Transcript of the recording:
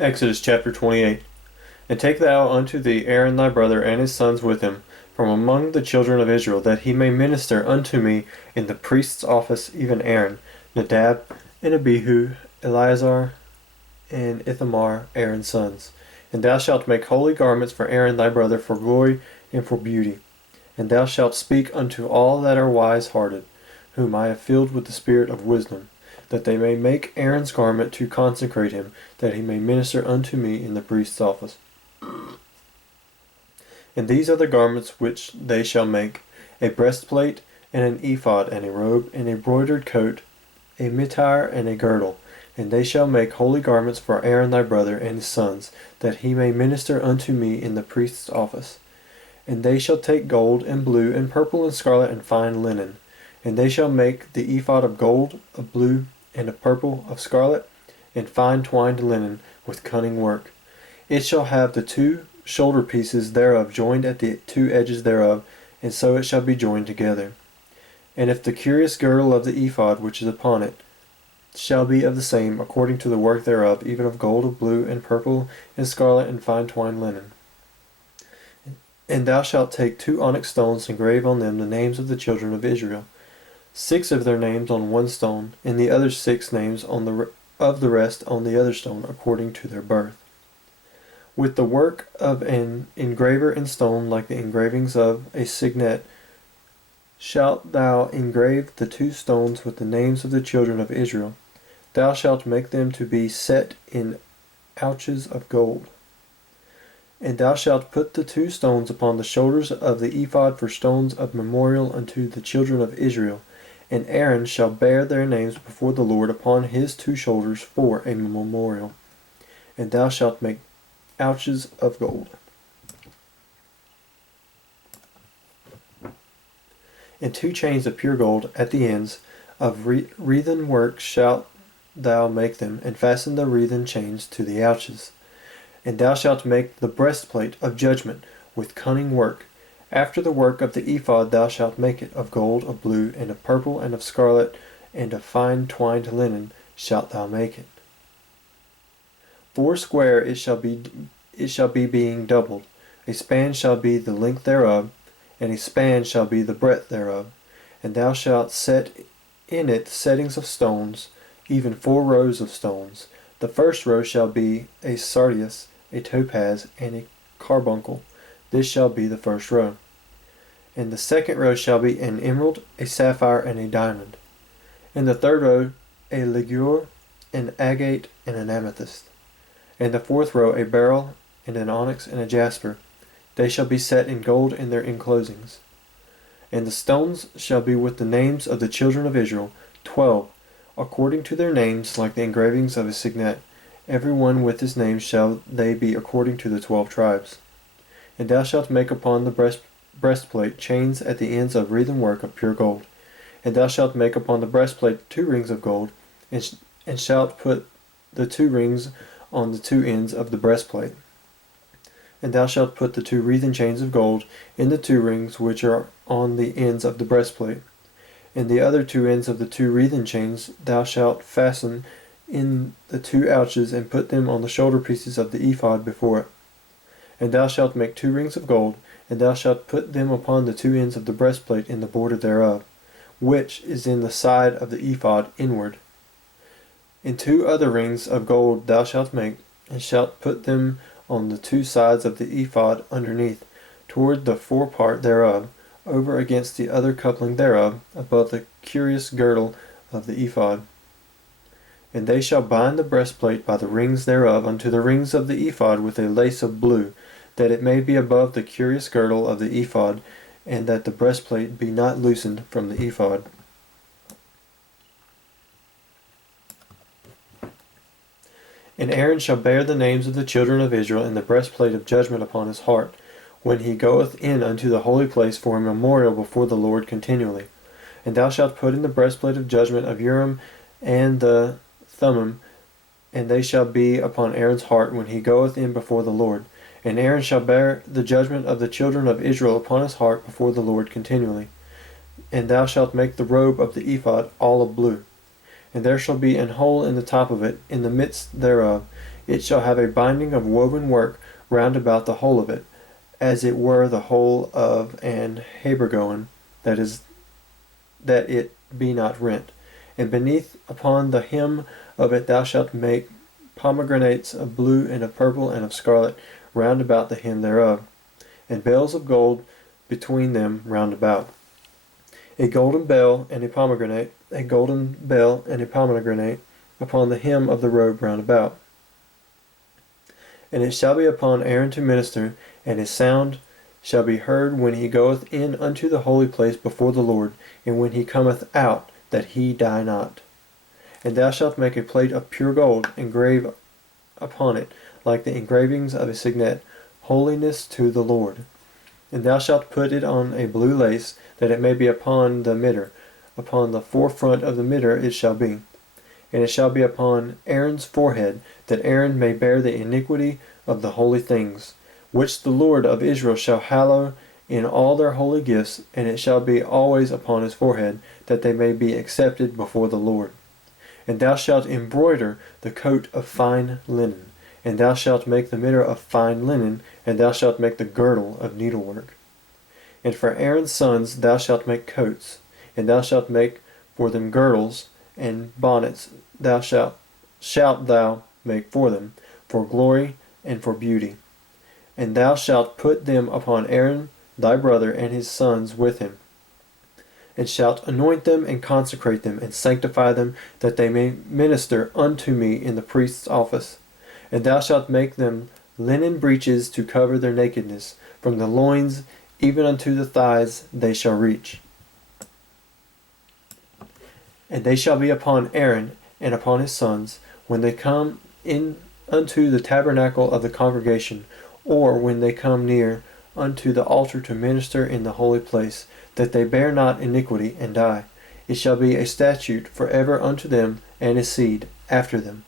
Exodus chapter 28. And take thou unto thee Aaron thy brother and his sons with him, from among the children of Israel, that he may minister unto me in the priest's office, even Aaron, Nadab, and Abihu, Eleazar, and Ithamar, Aaron's sons. And thou shalt make holy garments for Aaron thy brother for glory and for beauty. And thou shalt speak unto all that are wise-hearted, whom I have filled with the spirit of wisdom, that they may make Aaron's garment to consecrate him, that he may minister unto me in the priest's office. And these are the garments which they shall make: a breastplate, and an ephod, and a robe, and a broidered coat, a mitre, and a girdle. And they shall make holy garments for Aaron thy brother and his sons, that he may minister unto me in the priest's office. And they shall take gold, and blue, and purple, and scarlet, and fine linen. And they shall make the ephod of gold, of blue, and of purple, of scarlet, and fine twined linen, with cunning work. It shall have the two shoulder pieces thereof joined at the two edges thereof, and so it shall be joined together. And if the curious girdle of the ephod which is upon it shall be of the same, according to the work thereof, even of gold, of blue, and purple, and scarlet, and fine twined linen. And thou shalt take 2 onyx stones, and engrave on them the names of the children of Israel, 6 of their names on one stone, and the other 6 names of the rest on the other stone, according to their birth. With the work of an engraver in stone, like the engravings of a signet, shalt thou engrave the 2 stones with the names of the children of Israel. Thou shalt make them to be set in ouches of gold. And thou shalt put the 2 stones upon the shoulders of the ephod for stones of memorial unto the children of Israel. And Aaron shall bear their names before the Lord upon his 2 shoulders for a memorial. And thou shalt make ouches of gold. And 2 chains of pure gold at the ends of wreathen work shalt thou make them, and fasten the wreathen chains to the ouches. And thou shalt make the breastplate of judgment with cunning work. After the work of the ephod thou shalt make it: of gold, of blue, and of purple, and of scarlet, and of fine twined linen shalt thou make it. 4 square it shall be being doubled. A span shall be the length thereof, and a span shall be the breadth thereof. And thou shalt set in it settings of stones, even 4 rows of stones. The first row shall be a sardius, a topaz, and a carbuncle. This shall be the first row. And the second row shall be an emerald, a sapphire, and a diamond. And the third row a ligure, an agate, and an amethyst. And the fourth row a beryl, and an onyx, and a jasper. They shall be set in gold in their enclosings. And the stones shall be with the names of the children of Israel, 12, according to their names, like the engravings of a signet. Every one with his name shall they be according to the 12 tribes. And thou shalt make upon the breastplate chains at the ends of wreathen work of pure gold. And thou shalt make upon the breastplate 2 rings of gold, and shalt put the 2 rings on the 2 ends of the breastplate. And thou shalt put the 2 wreathen chains of gold in the 2 rings which are on the ends of the breastplate. And the other 2 ends of the 2 wreathen chains thou shalt fasten in the 2 ouches, and put them on the shoulder pieces of the ephod before it. And thou shalt make 2 rings of gold, and thou shalt put them upon the 2 ends of the breastplate in the border thereof, which is in the side of the ephod inward. And 2 other rings of gold thou shalt make, and shalt put them on the 2 sides of the ephod underneath, toward the forepart thereof, over against the other coupling thereof, above the curious girdle of the ephod. And they shall bind the breastplate by the rings thereof unto the rings of the ephod with a lace of blue, that it may be above the curious girdle of the ephod, and that the breastplate be not loosened from the ephod. And Aaron shall bear the names of the children of Israel in the breastplate of judgment upon his heart, when he goeth in unto the holy place for a memorial before the Lord continually. And thou shalt put in the breastplate of judgment of Urim and the Thummim, and they shall be upon Aaron's heart when he goeth in before the Lord. And Aaron shall bear the judgment of the children of Israel upon his heart before the Lord continually. And thou shalt make the robe of the ephod all of blue. And there shall be an hole in the top of it, in the midst thereof. It shall have a binding of woven work round about the whole of it, as it were the whole of an habergeon, that it be not rent. And beneath upon the hem of it thou shalt make pomegranates of blue and of purple and of scarlet round about the hem thereof, and bells of gold between them round about. A golden bell and a pomegranate upon the hem of the robe round about. And it shall be upon Aaron to minister, and his sound shall be heard when he goeth in unto the holy place before the Lord, and when he cometh out, that he die not. And thou shalt make a plate of pure gold, engrave upon it, like the engravings of a signet, holiness to the Lord. And thou shalt put it on a blue lace, that it may be upon the mitre. Upon the forefront of the mitre it shall be. And it shall be upon Aaron's forehead, that Aaron may bear the iniquity of the holy things, which the Lord of Israel shall hallow in all their holy gifts, and it shall be always upon his forehead, that they may be accepted before the Lord. And thou shalt embroider the coat of fine linen, and thou shalt make the mitre of fine linen, and thou shalt make the girdle of needlework. And for Aaron's sons thou shalt make coats, and thou shalt make for them girdles, and bonnets shalt thou make for them, for glory and for beauty. And thou shalt put them upon Aaron thy brother and his sons with him, and shalt anoint them and consecrate them and sanctify them, that they may minister unto me in the priest's office. And thou shalt make them linen breeches to cover their nakedness, from the loins even unto the thighs they shall reach. And they shall be upon Aaron and upon his sons, when they come in unto the tabernacle of the congregation, or when they come near unto the altar to minister in the holy place, that they bear not iniquity and die. It shall be a statute forever unto them and his seed after them.